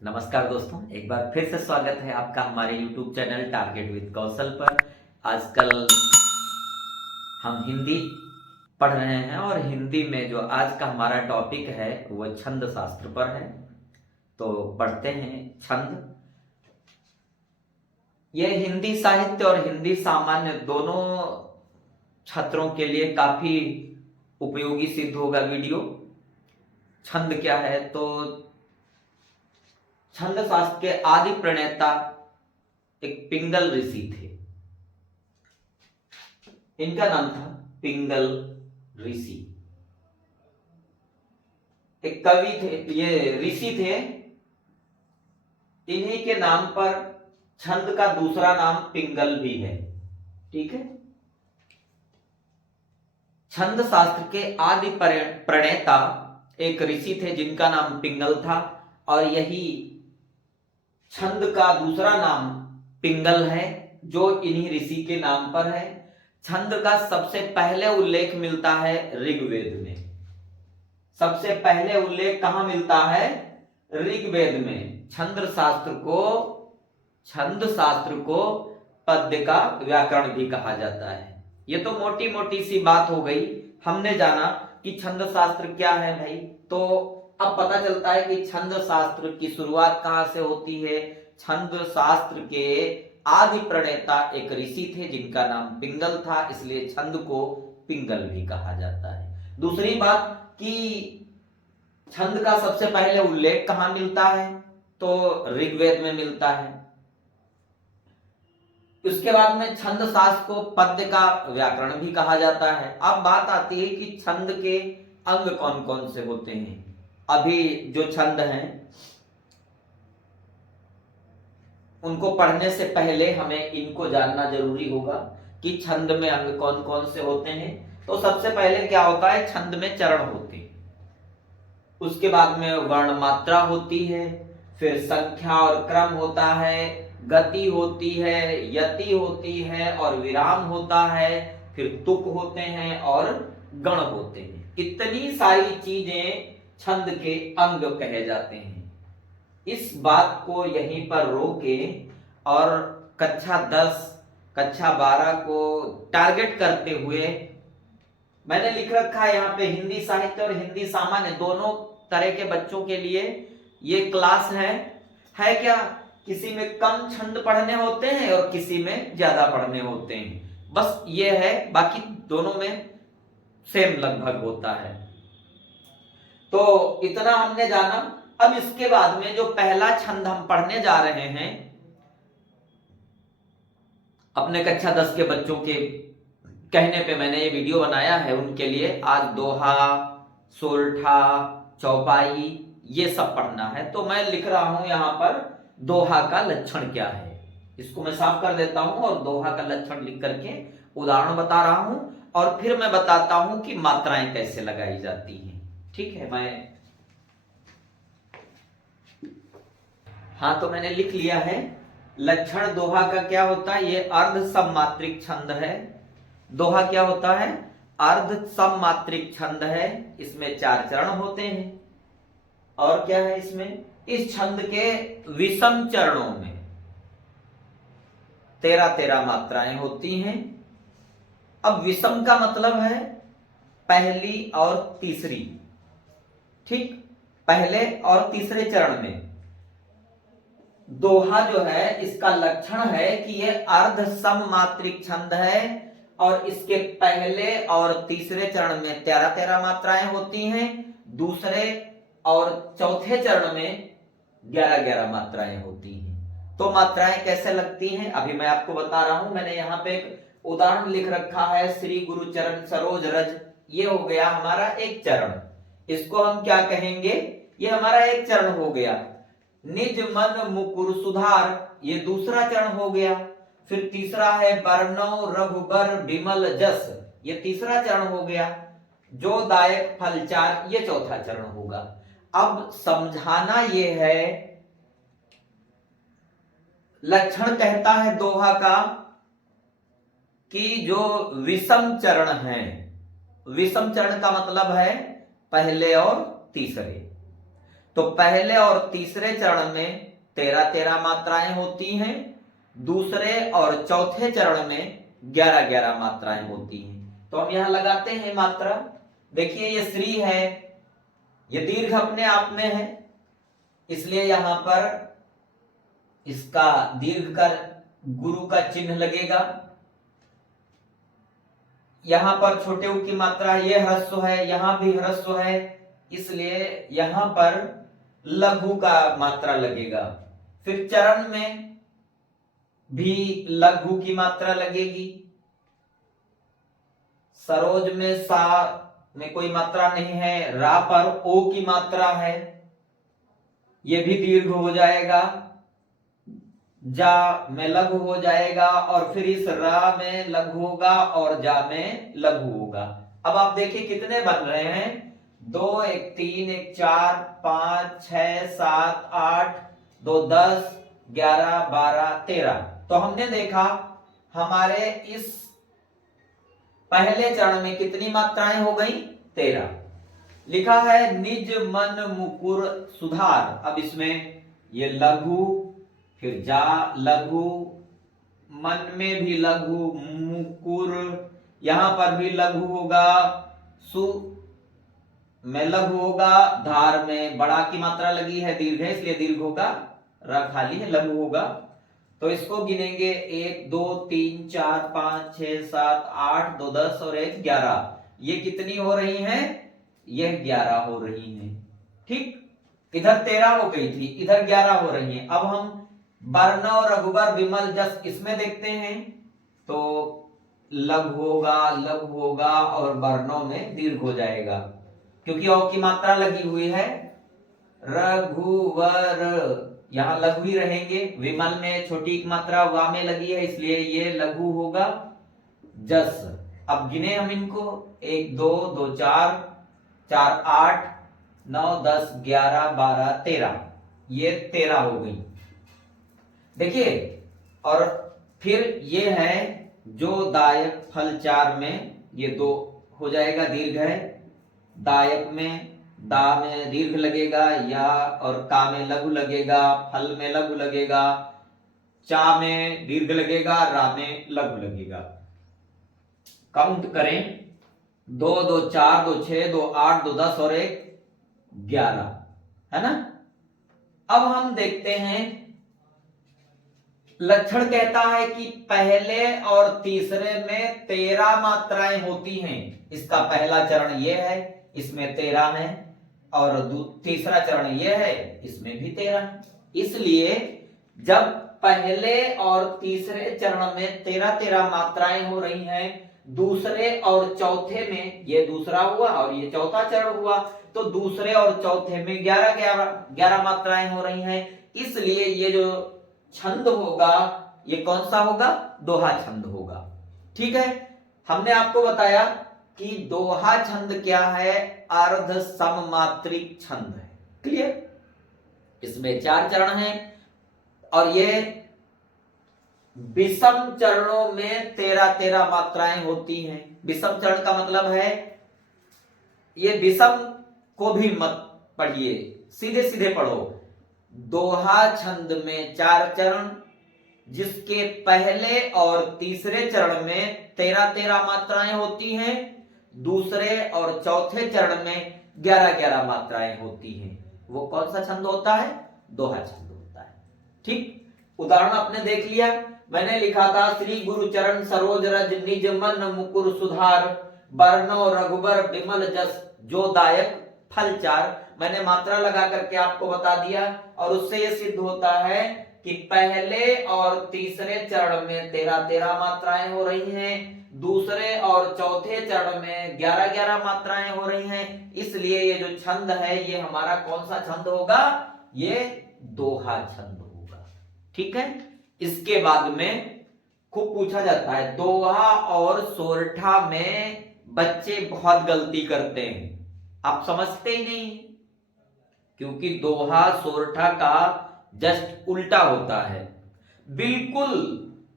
नमस्कार दोस्तों, एक बार फिर से स्वागत है आपका हमारे YouTube चैनल टारगेट विद कौशल पर। आजकल हम हिंदी पढ़ रहे हैं और हिंदी में जो आज का हमारा टॉपिक है वो छंद शास्त्र पर है। तो पढ़ते हैं छंद। यह हिंदी साहित्य और हिंदी सामान्य दोनों छात्रों के लिए काफी उपयोगी सिद्ध होगा वीडियो। छंद क्या है? तो छंद शास्त्र के आदि प्रणेता एक पिंगल ऋषि थे। इनका नाम था पिंगल ऋषि। एक कवि थे, ये ऋषि थे। इन्हीं के नाम पर छंद का दूसरा नाम पिंगल भी है। ठीक है। छंद शास्त्र के आदि प्रणेता एक ऋषि थे जिनका नाम पिंगल था, और यही छंद का दूसरा नाम पिंगल है जो इन्हीं ऋषि के नाम पर है। छंद का सबसे पहले उल्लेख मिलता है ऋग्वेद में। सबसे पहले उल्लेख कहां मिलता है? ऋग्वेद में। छंद शास्त्र को पद्य का व्याकरण भी कहा जाता है। ये तो मोटी मोटी सी बात हो गई। हमने जाना कि छंद शास्त्र क्या है भाई। तो अब पता चलता है कि छंद शास्त्र की शुरुआत कहां से होती है। छंद शास्त्र के आदि प्रणेता एक ऋषि थे जिनका नाम पिंगल था, इसलिए छंद को पिंगल भी कहा जाता है। दूसरी बात कि छंद का सबसे पहले उल्लेख कहां मिलता है? तो ऋग्वेद में मिलता है। उसके बाद में छंद शास्त्र को पद्य का व्याकरण भी कहा जाता है। अब बात आती है कि छंद के अंग कौन कौन से होते हैं। अभी जो छंद हैं उनको पढ़ने से पहले हमें इनको जानना जरूरी होगा कि छंद में अंग कौन कौन से होते हैं। तो सबसे पहले क्या होता है? छंद में चरण होते हैं। उसके बाद में वर्ण मात्रा होती है, फिर संख्या और क्रम होता है, गति होती है, यति होती है और विराम होता है, फिर तुक होते हैं और गण होते हैं। इतनी सारी चीजें छंद के अंग कहे जाते हैं। इस बात को यहीं पर रोके और कक्षा 10, कक्षा 12 को टारगेट करते हुए मैंने लिख रखा है यहाँ पे हिंदी साहित्य और हिंदी सामान्य दोनों तरह के बच्चों के लिए ये क्लास है क्या? किसी में कम छंद पढ़ने होते हैं और किसी में ज्यादा पढ़ने होते हैं, बस ये है। बाकी दोनों में सेम लगभग होता है। तो इतना हमने जाना। अब इसके बाद में जो पहला छंद हम पढ़ने जा रहे हैं, अपने कक्षा 10 के बच्चों के कहने पे मैंने ये वीडियो बनाया है उनके लिए। आज दोहा, सोरठा, चौपाई ये सब पढ़ना है। तो मैं लिख रहा हूं यहां पर दोहा का लक्षण क्या है। इसको मैं साफ कर देता हूं और दोहा का लक्षण लिख करके उदाहरण बता रहा हूं, और फिर मैं बताता हूं कि मात्राएं कैसे लगाई जाती हैं। ठीक है। हाँ, तो मैंने लिख लिया है। लक्षण दोहा का क्या होता है? ये अर्ध सममात्रिक छंद है। दोहा क्या होता है? अर्ध सममात्रिक छंद है। इसमें 4 चरण होते हैं। और क्या है इसमें? इस छंद के विषम चरणों में 13-13 मात्राएं होती हैं। अब विषम का मतलब है पहली और तीसरी। ठीक, पहले और तीसरे चरण में दोहा जो है इसका लक्षण है कि यह अर्ध सममात्रिक छंद है, और इसके पहले और तीसरे चरण में 13-13 मात्राएं होती हैं। दूसरे और चौथे चरण में 11-11 मात्राएं होती हैं। तो मात्राएं कैसे लगती हैं अभी मैं आपको बता रहा हूं। मैंने यहाँ पे एक उदाहरण लिख रखा है, श्री गुरु चरण सरोज रज। ये हो गया हमारा एक चरण। इसको हम क्या कहेंगे? ये हमारा एक चरण हो गया। निज मन मुकुर सुधार, ये दूसरा चरण हो गया। फिर तीसरा है बरनौ रघुबर विमल जस, ये तीसरा चरण हो गया। जो दायक फलचार, ये चौथा चरण होगा। अब समझाना ये है, लक्षण कहता है दोहा का कि जो विषम चरण है, विषम चरण का मतलब है पहले और तीसरे। तो पहले और तीसरे चरण में 13-13 मात्राएं होती हैं, दूसरे और चौथे चरण में 11-11 मात्राएं होती हैं। तो हम यहां लगाते हैं मात्रा। देखिए ये श्री है, ये दीर्घ अपने आप में है, इसलिए यहां पर इसका दीर्घ का गुरु का चिन्ह लगेगा। यहां पर छोटे उ की मात्रा, ये ह्रस्व है, यहां भी ह्रस्व है, इसलिए यहां पर लघु का मात्रा लगेगा। फिर चरण में भी लघु की मात्रा लगेगी। सरोज में सा में कोई मात्रा नहीं है, रा पर ओ की मात्रा है, ये भी दीर्घ हो जाएगा। जा में लघु हो जाएगा और फिर इस रा में लघु होगा और जा में लघु होगा। अब आप देखिए कितने बन रहे हैं, 2 1 3 1 4 5 6 7 8 2 10 11 12 13। तो हमने देखा हमारे इस पहले चरण में कितनी मात्राएं हो गई, 13। लिखा है निज मन मुकुर सुधार। अब इसमें ये लघु, फिर जा लघु, मन में भी लघु, मुकुर यहां पर भी लघु होगा, सु में लघु होगा, धार में बड़ा की मात्रा लगी है, दीर्घ है इसलिए दीर्घ होगा, र खाली है लघु होगा। तो इसको गिनेंगे 1 2 3 4 5 6 7 8 2 10 और 1 11। ये कितनी हो रही हैं, यह 11 हो रही हैं। ठीक, इधर 13 हो गई थी, इधर 11 हो रही हैं। अब हम बर्नव, रघुबर, विमल, जस इसमें देखते हैं तो लघु होगा और वर्णों में दीर्घ हो जाएगा क्योंकि औ की मात्रा लगी हुई है। रघुवर यहां लघु ही रहेंगे। विमल में छोटी की मात्रा वा में लगी है इसलिए ये लघु होगा। जस, अब गिने हम इनको 1 2 2 4 4 8 9 10 11 12 13, ये 13 हो गई। देखिए, और फिर ये है जो दायक फल 4 में ये 2 हो जाएगा, दीर्घ है। दायक में दा में दीर्घ लगेगा, या और का में लघु लगेगा, फल में लघु लगेगा, चा में दीर्घ लगेगा, रा में लघु लगेगा। काउंट करें 2 2 4 2 6 2 8 2 10 और 1 11, है ना। अब हम देखते हैं, लक्षण कहता है कि पहले और तीसरे में 13 मात्राएं होती हैं। इसका पहला चरण ये है, इसमें 13 है, और तीसरा चरण ये है, इसमें भी 13 है। इसलिए जब पहले और तीसरे चरण में 13-13 मात्राएं हो रही हैं, दूसरे और चौथे में, ये दूसरा हुआ और ये चौथा चरण हुआ, तो दूसरे और चौथे में 11 मात्राएं हो रही हैं। इसलिए ये जो छंद होगा ये कौन सा होगा, दोहा छंद होगा। ठीक है, हमने आपको बताया कि दोहा छंद क्या है, अर्ध सममात्रिक छंद है। क्लियर, इसमें 4 चरण हैं और ये विषम चरणों में 13-13 मात्राएं होती हैं। विषम चरण का मतलब है, ये विषम को भी मत पढ़िए, सीधे सीधे पढ़ो। दोहा छंद में 4 चरण, जिसके पहले और तीसरे चरण में 13-13 मात्राएं होती हैं, दूसरे और चौथे चरण में 11-11 मात्राएं होती हैं। वो कौन सा छंद होता है, दोहा छंद होता है। ठीक, उदाहरण आपने देख लिया। मैंने लिखा था श्री गुरु चरण सरोज रज निज मन मुकुर सुधार, बरनो रघुबर विमल जस जो दायक फल 4। मैंने मात्रा लगा करके आपको बता दिया, और उससे यह सिद्ध होता है कि पहले और तीसरे चरण में 13-13 मात्राएं हो रही हैं, दूसरे और चौथे चरण में 11-11 मात्राएं हो रही हैं। इसलिए ये जो छंद है ये हमारा कौन सा छंद होगा, ये दोहा छंद होगा। ठीक है, इसके बाद में खूब पूछा जाता है, दोहा और सोरठा में बच्चे बहुत गलती करते हैं, आप समझते ही नहीं, क्योंकि दोहा सोरठा का जस्ट उल्टा होता है। बिल्कुल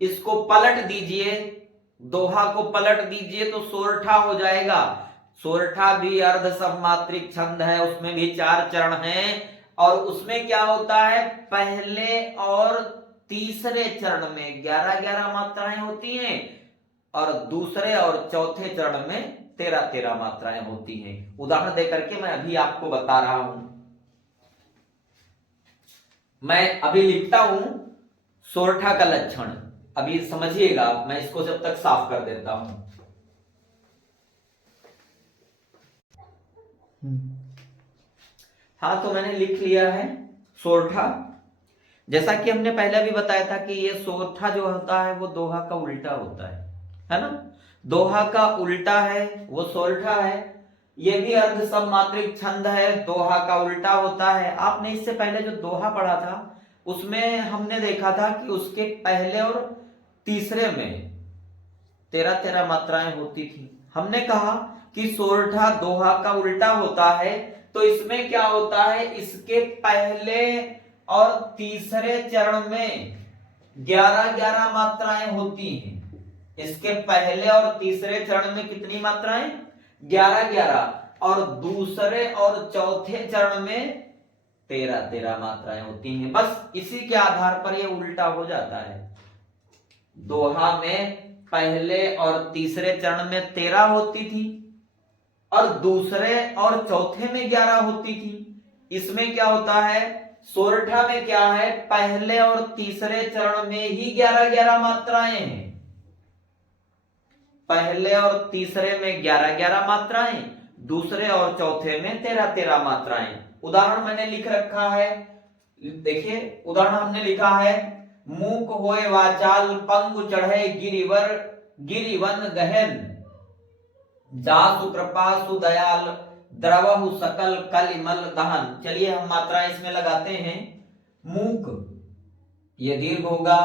इसको पलट दीजिए, दोहा को पलट दीजिए तो सोरठा हो जाएगा। सोरठा भी अर्ध सममात्रिक छंद है, उसमें भी 4 चरण हैं, और उसमें क्या होता है, पहले और तीसरे चरण में 11-11 मात्राएं होती हैं और दूसरे और चौथे चरण में 13-13 मात्राएं होती हैं। उदाहरण देकर के मैं अभी आपको बता रहा हूं। मैं अभी लिखता हूं सोरठा का लक्षण, अभी समझिएगा, मैं इसको जब तक साफ कर देता हूं। हाँ, तो मैंने लिख लिया है सोरठा। जैसा कि हमने पहले भी बताया था कि ये सोरठा जो होता है वो दोहा का उल्टा होता है ना। दोहा का उल्टा है वो सोरठा है। ये भी अर्ध सममात्रिक छंद है, दोहा का उल्टा होता है। आपने इससे पहले जो दोहा पढ़ा था उसमें हमने देखा था कि उसके पहले और तीसरे में 13-13 मात्राएं होती थी। हमने कहा कि सोरठा दोहा का उल्टा होता है, तो इसमें क्या होता है, इसके पहले और तीसरे चरण में 11-11 मात्राएं होती हैं। इसके पहले और तीसरे चरण में कितनी मात्राएं, 11-11, और दूसरे और चौथे चरण में 13-13 मात्राएं होती हैं। बस इसी के आधार पर यह उल्टा हो जाता है। दोहा में पहले और तीसरे चरण में 13 होती थी और दूसरे और चौथे में 11 होती थी। इसमें क्या होता है, सोरठा में क्या है, पहले और तीसरे चरण में ही 11-11 मात्राएं हैं। पहले और तीसरे में 11-11 मात्राएं, दूसरे और चौथे में 13-13 मात्राएं। उदाहरण मैंने लिख रखा है, देखिए उदाहरण हमने लिखा है, मूक होए वाचाल पंगु चढ़े गिरिवर गिरिवन गहन, जासु कृपा सुदयाल द्रवहु सकल कलिमल दहन। चलिए हम मात्रा इसमें लगाते हैं। मूक ये दीर्घ होगा,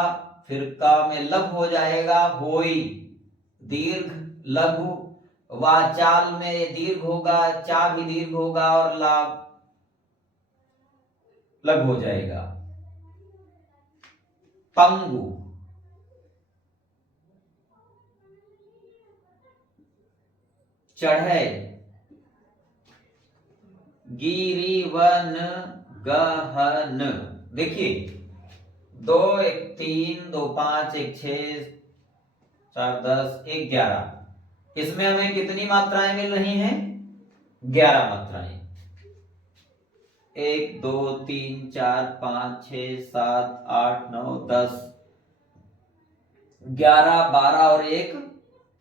फिर का में लघु हो जाएगा, होई दीर्घ लघु, वाचाल में दीर्घ होगा, चा भी दीर्घ होगा और ला लघु हो जाएगा। पंगु चढ़े, गिरिवन गहन। देखिए 2 1 3 2 5 1 6 4 10 1 11, इसमें हमें कितनी मात्राएं मिल रही हैं, 11 मात्राएं। 1 2 3 4 5 6 7 8 9 10 11 12 और 1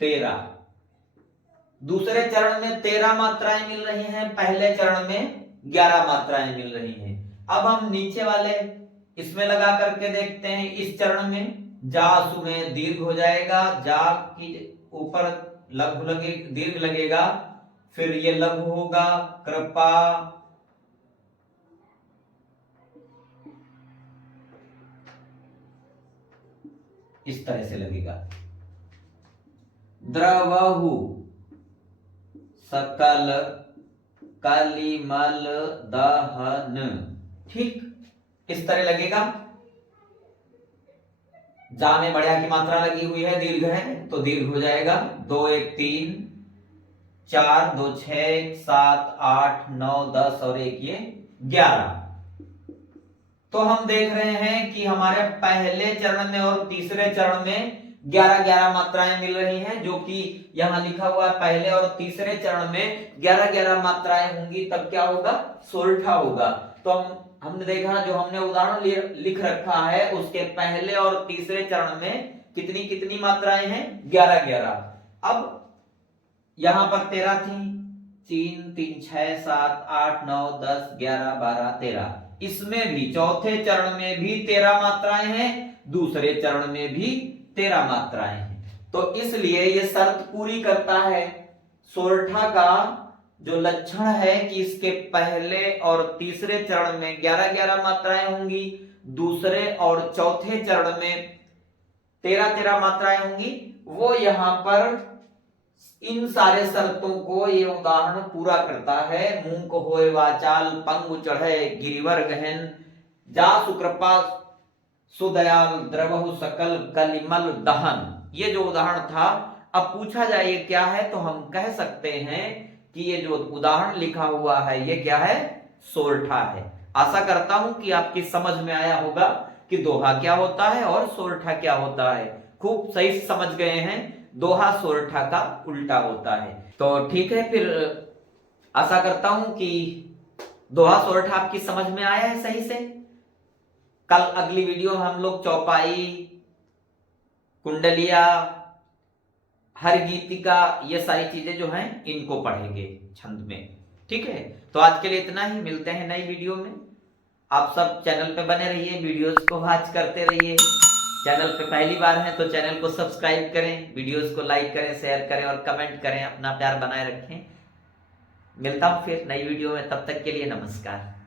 13। दूसरे चरण में 13 मात्राएं मिल रही हैं, पहले चरण में 11 मात्राएं मिल रही हैं। अब हम नीचे वाले इसमें लगा करके देखते हैं। इस चरण में जासु में दीर्घ हो जाएगा, जा की ऊपर लघु लगे दीर्घ लगेगा, फिर ये लघु होगा, कृपा इस तरह से लगेगा, द्रवहु सकल कलिमल दहन। ठीक इस तरह लगेगा। जा में बढ़िया की मात्रा लगी हुई है, दीर्घ है तो दीर्घ हो जाएगा। 2 1 3 4 2 6 7 8 9 10 और 1 ये 11। तो हम देख रहे हैं कि हमारे पहले चरण में और तीसरे चरण में 11-11 मात्राएं मिल रही हैं, जो कि यहां लिखा हुआ है पहले और तीसरे चरण में 11-11 मात्राएं होंगी, तब क्या होगा, सोरठा होगा। तो हमने देखा, जो हमने उदाहरण लिख रखा है उसके पहले और तीसरे चरण में कितनी कितनी मात्राएं हैं, 11-11। अब यहां पर 13 थी, 3 3 6 7 8 9 10 11 12 13। इसमें भी चौथे चरण में भी 13 मात्राएं हैं, दूसरे चरण में भी 13 मात्राएं हैं। तो इसलिए यह शर्त पूरी करता है। सोरठा का जो लक्षण है कि इसके पहले और तीसरे चरण में 11-11 मात्राएं होंगी, दूसरे और चौथे चरण में 13-13 मात्राएं होंगी, वो यहां पर इन सारे शर्तों को ये उदाहरण पूरा करता है। मूक होए वाचाल पंगु चढ़े गिरिवर गहन, जासु कृपा सुदयाल द्रवहु सकल कलिमल दहन। ये जो उदाहरण था, अब पूछा जाए ये क्या है, तो हम कह सकते हैं कि ये जो उदाहरण लिखा हुआ है ये क्या है, सोरठा है। आशा करता हूं कि आपकी समझ में आया होगा कि दोहा क्या होता है और सोरठा क्या होता है। खूब सही समझ गए हैं, दोहा सोरठा का उल्टा होता है। तो ठीक है, फिर आशा करता हूं कि दोहा सोरठा आपकी समझ में आया है सही से। कल अगली वीडियो में हम लोग चौपाई, कुंडलिया, हर गीतिका, ये सारी चीजें जो हैं इनको पढ़ेंगे छंद में। ठीक है, तो आज के लिए इतना ही, मिलते हैं नई वीडियो में। आप सब चैनल पे बने रहिए, वीडियोस को वॉच करते रहिए। चैनल पे पहली बार है तो चैनल को सब्सक्राइब करें, वीडियोस को लाइक करें, शेयर करें और कमेंट करें, अपना प्यार बनाए रखें। मिलता हूं फिर नई वीडियो में, तब तक के लिए नमस्कार।